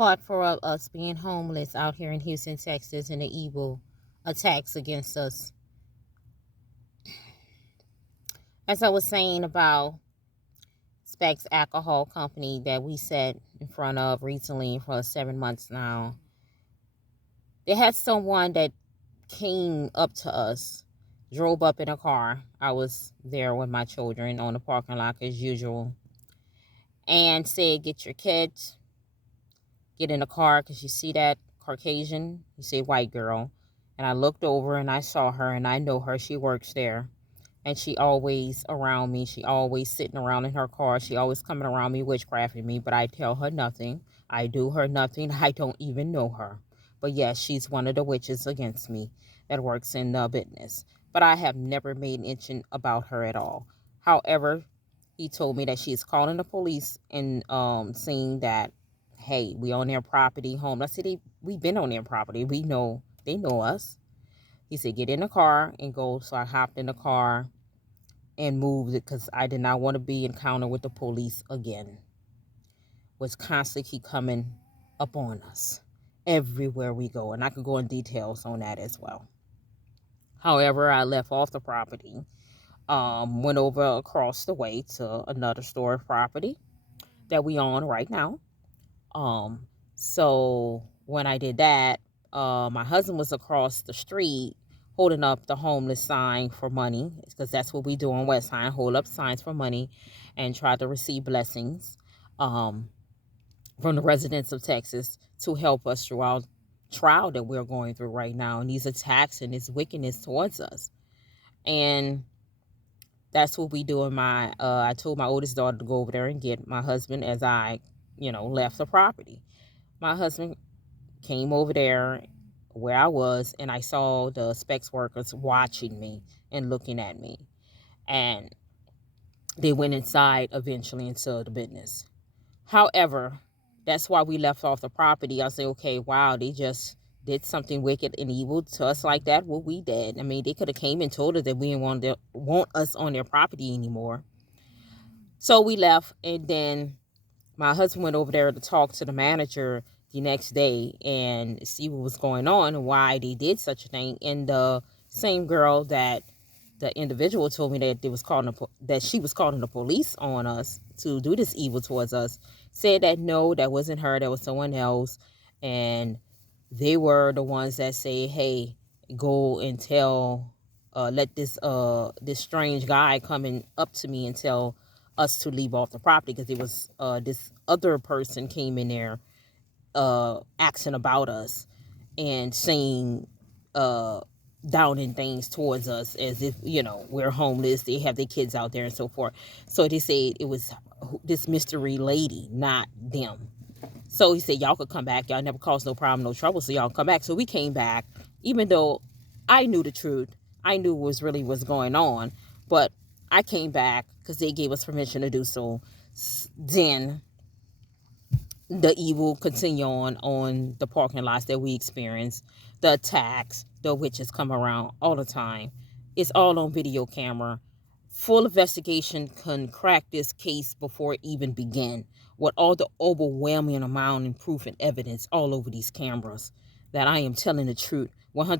apart from us being homeless out here in Houston, Texas, and the evil attacks against us, as I was saying about Specs Alcohol Company that we sat in front of recently for 7 months now, they had someone that came up to us, drove up in a car. I was there with my children on the parking lot as usual, and said, "Get your kids, get in the car," because you see that Caucasian, you say white girl. And I looked over and I saw her, and I know her. She works there. And she always around me. She always sitting around in her car. She always coming around me, witchcrafting me, but I tell her nothing. I do her nothing. I don't even know her. But yes, she's one of the witches against me that works in the business. But I have never made mention about her at all. However, he told me that she's calling the police and saying that, hey, we on their property, home. I said, we've been on their property. We know, they know us. He said, get in the car and go. So I hopped in the car and moved it because I did not want to be encountered with the police again. Was constantly keep coming up on us everywhere we go. And I could go in details on that as well. However, I left off the property, went over across the way to another store property that we own right now. So when I did that, my husband was across the street holding up the homeless sign for money, because that's what we do on West Side, hold up signs for money and try to receive blessings from the residents of Texas to help us through our trial that we're going through right now and these attacks and this wickedness towards us. And that's what we do in my, I told my oldest daughter to go over there and get my husband as I, left the property. My husband came over there where I was, and I saw the specs workers watching me and looking at me. And they went inside eventually into the business. However, that's why we left off the property. I say, okay, wow, they just did something wicked and evil to us like that. Well, we did. I mean, they could have came and told us that we didn't want us on their property anymore. So we left, and then my husband went over there to talk to the manager the next day and see what was going on and why they did such a thing. And the same girl that the individual told me that she was calling the police on us to do this evil towards us, said that no, that wasn't her, that was someone else. And they were the ones that say, hey, go and tell, let this strange guy coming up to me and tell us to leave off the property, because it was this other person came in there asking about us and saying downing things towards us as if we're homeless, they have their kids out there and so forth. So they said it was this mystery lady, not them. So he said, y'all could come back, y'all never caused no problem, no trouble, so y'all come back. So we came back, even though I knew the truth, I knew what really was going on, but I came back because they gave us permission to do so. Then the evil continue on the parking lots that we experience, the attacks, the witches come around all the time. It's all on video camera. Full investigation can crack this case before it even begin, with all the overwhelming amount of proof and evidence all over these cameras that I am telling the truth 100%.